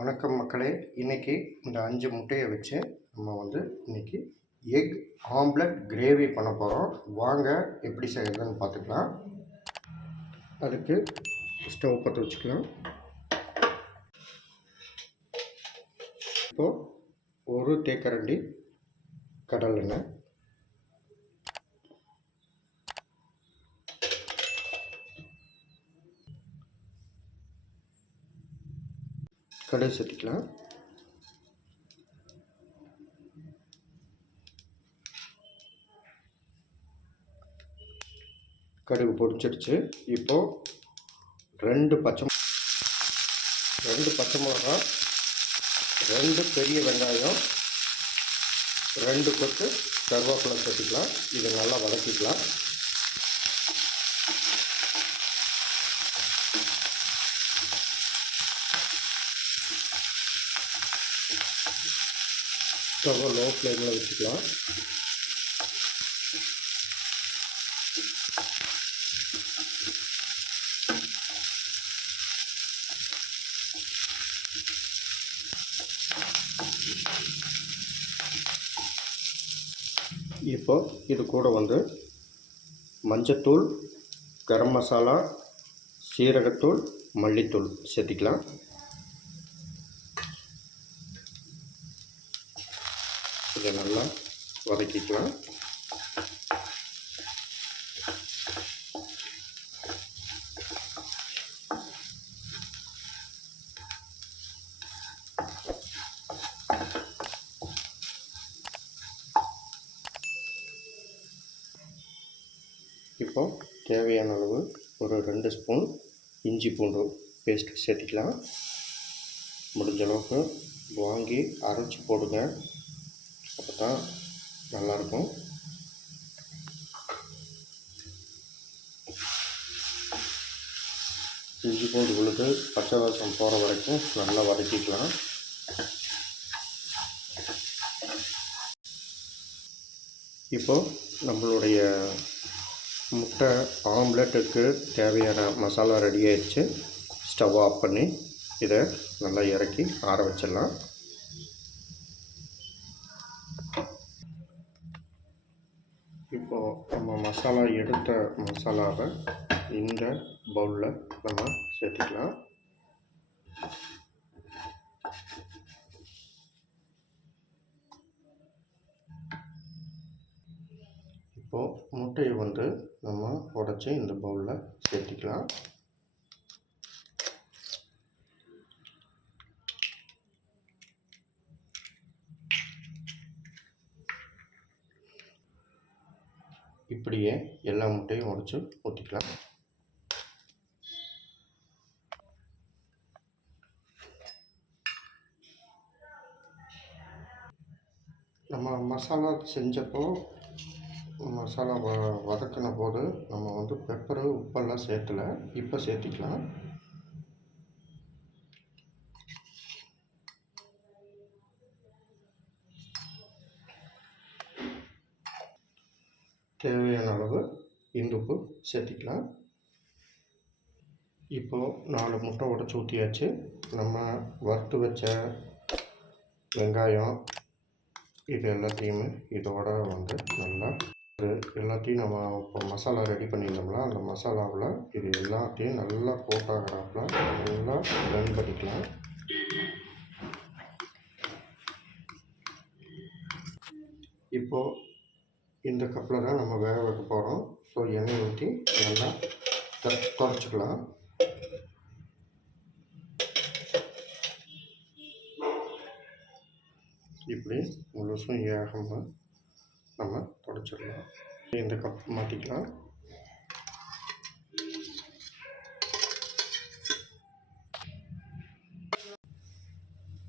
வணக்கம் மக்களே. இன்றைக்கி இந்த 5 முட்டையை வச்சு நம்ம இன்றைக்கி எக் ஆம்லெட் கிரேவி பண்ண போகிறோம். வாங்க எப்படி செய்கிறதுன்னு பார்த்துக்கலாம். அதுக்கு ஸ்டவ் பற்ற வச்சுக்கலாம். இப்போது ஒரு தேக்கரண்டி கடலெண்ணெய், கடுகு சேர்த்துக்கலாம். கடுகு பொரிச்சிடுச்சு. இப்போது 2 பச்சை மிளகாய், 2 பெரிய வெங்காயம், 2 கொத்து கருவேப்பிலை சேர்த்துக்கலாம். இதை நல்லா வதக்கிக்கலாம். ஸ்டவ்வை லோ ஃப்ளேமில் வச்சுக்கலாம். இப்போ இது கூட மஞ்சத்தூள், கரம் மசாலா, சீரகத்தூள், மல்லித்தூள் சேர்த்திக்கலாம். இதை நல்லா வதக்கிக்கலாம். இப்போ தேவையான அளவு ஒரு 2 ஸ்பூன் இஞ்சி பூண்டு பேஸ்ட் சேர்த்திக்கலாம். முடிஞ்ச அளவுக்கு வாங்கி அரைச்சி போடுங்க, அப்போ தான் நல்லாயிருக்கும். இஞ்சி பூண்டு விழுது பச்சை வாசம் போகிற வரைக்கும் நல்லா வதக்கிக்கலாம். இப்போது நம்மளுடைய முட்டை ஆம்லெட்டுக்கு தேவையான மசாலா ரெடி ஆயிடுச்சு. ஸ்டவ் ஆஃப் பண்ணி இதை நல்லா இறக்கி ஆற வச்சிடலாம். இப்போது நம்ம மசாலா எடுத்த மசாலாவை இந்த பவுலில் நம்ம சேர்த்துக்கலாம். இப்போது முட்டையை நம்ம உடைச்சி இந்த பவுலில் சேர்த்திக்கலாம். இப்படியே எல்லா முட்டையும் உடைச்சி ஊற்றிக்கலாம். நம்ம மசாலா செஞ்சப்போ மசாலா வதக்கின போது நம்ம பெப்பரு உப்பெல்லாம் சேர்த்துல, இப்போ சேர்த்திக்கலாம். தேவையான அளவு இந்துப்பு சேர்த்திக்கலாம். இப்போது 4 முட்டை உடைச்சி ஊற்றியாச்சு. நம்ம வறுத்து வச்ச வெங்காயம் இது எல்லாத்தையுமே இதோட நல்லா எல்லாத்தையும் நம்ம இப்போ மசாலா ரெடி பண்ணியிருந்தோம்ல, அந்த மசாலாவில் இது எல்லாத்தையும் நல்லா கோட்டாகிறாப்புல நல்லா பிளெண்ட் பண்ணிக்கலாம். இப்போது இந்த கப்பில் தான் நம்ம வேக வைக்க போகிறோம். ஸோ எண்ணெய் ஊற்றி நல்லா தொடச்சிக்கலாம். இப்படி முழுசும் ஏகாமல் நம்ம தொடச்சிடலாம். இந்த கப் மாற்றிக்கலாம்.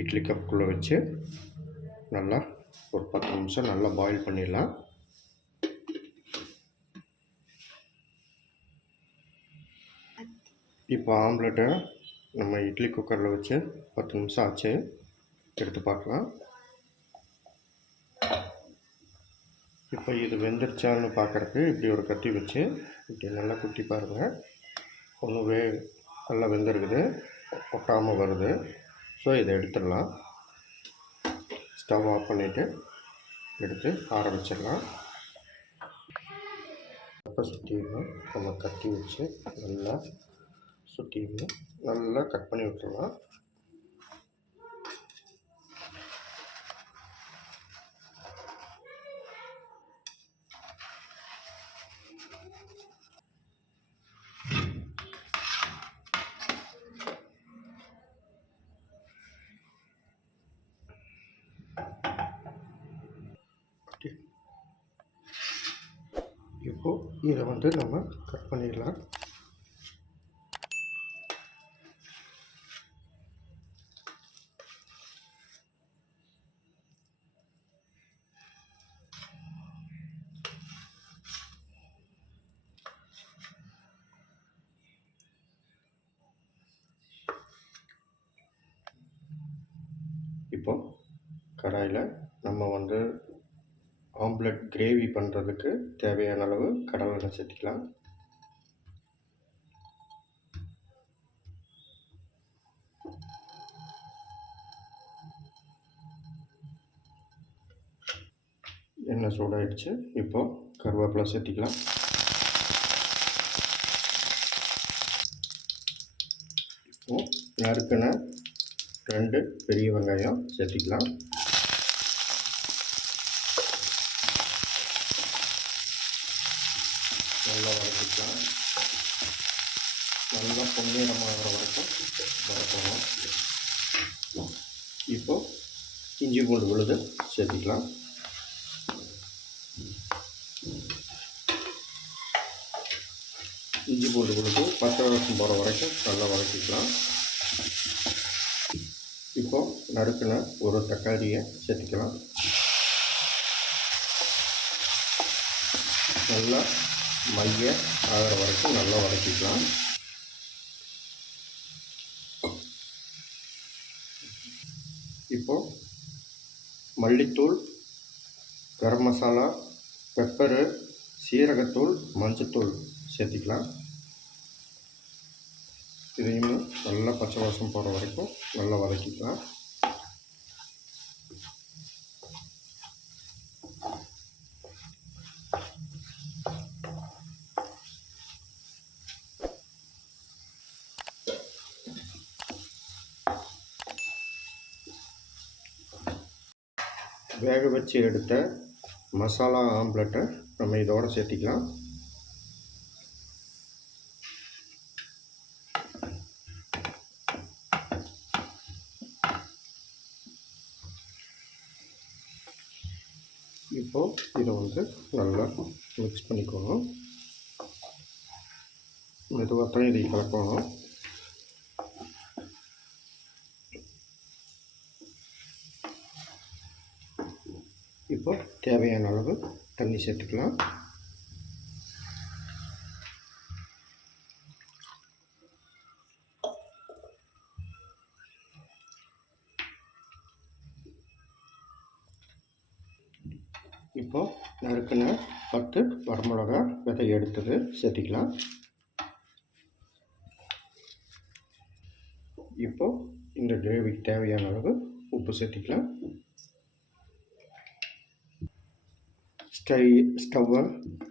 இட்லி கப்புக்குள்ளே வச்சு நல்லா ஒரு 10 நிமிஷம் நல்லா பாயில் பண்ணிடலாம். இப்போ ஆம்லெட்டை நம்ம இட்லி குக்கரில் வச்சு 10 நிமிஷம் ஆச்சு. எடுத்து பார்க்கலாம். இப்போ இது வெந்துருச்சான்னு பார்க்குறக்கு இப்படி ஒரு கத்தி வச்சு இப்படி நல்லா குத்தி பாருங்கள். ஒன்று நல்லா வெந்திருக்குது, ஒட்டாமல் வருது. ஸோ இதை எடுத்துடலாம். ஸ்டவ் ஆஃப் பண்ணிவிட்டு எடுத்து ஆரம்பிச்சிடலாம். அப்போ சுற்றிடணும். நம்ம கட்டி வச்சு நல்லா சுற்றிடணும். நல்லா கட் பண்ணி விட்டுடலாம். இப்போது இதை வந்து நம்ம கட் பண்ணிடலாம். இப்போ கடாயில் நம்ம வந்து ஆம்லெட் கிரேவி பண்ணுறதுக்கு தேவையான அளவு கடலெண்ணெய் சேர்த்திக்கலாம். எண்ணெய் சூடாயிடுச்சு. இப்போ கருவேப்பிலை சேர்த்திக்கலாம். இப்போ நறுக்கின 2 பெரிய வெங்காயம் சேர்த்திக்கலாம். நல்லா வதக்கிக்கலாம். நல்லா பொன்னிறமாகிற வரைக்கும் வதக்கணும். இப்போது இஞ்சி பூண்டு விழுது சேர்த்திக்கலாம். இஞ்சி பூண்டு விழுது பச்சை வாசம் போகிற வரைக்கும் நல்லா வதக்கிக்கலாம். இப்போது நறுக்கின ஒரு தக்காளியை சேர்த்திக்கலாம். நல்லா மைய ஆகிற வரைக்கும் நல்லா வதக்கிக்கலாம். இப்போது மல்லித்தூள், கரம் மசாலா, பெப்பரு, சீரகத்தூள், மஞ்சத்தூள் சேர்த்திக்கலாம். இதையும் நல்லா பச்சை வாசம் போகிற வரைக்கும் நல்லா வதக்கிக்கலாம். வேக வச்சு எடுத்த மசாலா ஆம்லெட்டை நம்ம இதோடு சேர்த்திக்கலாம். இப்போது இதை வந்து நல்லா மிக்ஸ் பண்ணிக்கணும். மெதுவாக தான் இதை கலக்கணும். இப்போ தேவையான அளவு தண்ணி சேர்த்துக்கலாம். இப்போது நறுக்கின 10 வரமிளகா விதை எடுத்தது சேர்த்திக்கலாம். இப்போது இந்த கிரேவிக்கு தேவையான அளவு உப்பு சேர்த்திக்கலாம். ஸ்டவ்வை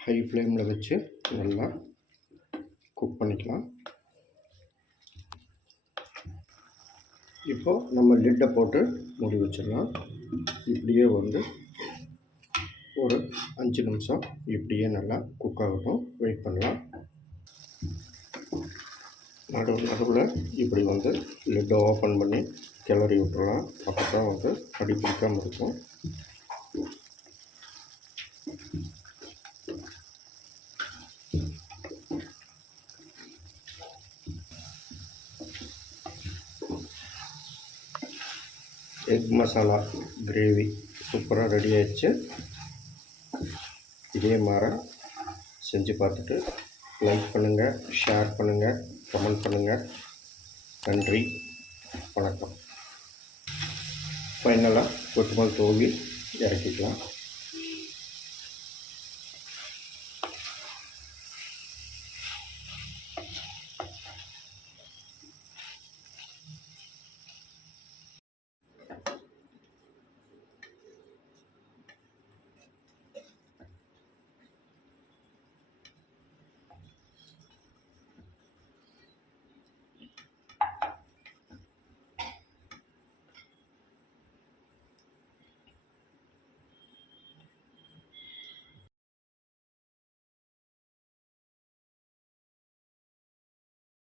ஹை ஃப்ளேமில் வச்சு நல்லா குக் பண்ணிக்கலாம். இப்போது நம்ம லிட்டை போட்டு மூடி வச்சிடலாம். இப்படியே வந்து ஒரு 5 நிமிஷம் இப்படியே நல்லா குக் ஆகட்டும். வெயிட் பண்ணலாம். நடுவில் இப்படி வந்து லிட்டை ஓப்பன் பண்ணி கிளறி விட்டுறலாம். அப்போ தான் வந்து அடி பிடிக்காமல் இருக்கும். எக் மசாலா கிரேவி சூப்பராக ரெடி ஆயிடுச்சு. இதே மாதிரி செஞ்சு பார்த்துட்டு லைக் பண்ணுங்கள், ஷேர் பண்ணுங்கள், கமெண்ட் பண்ணுங்கள். நன்றி, வணக்கம். ஃபைனலாக கொத்தமல்லி தூவி இறக்கிக்கலாம்.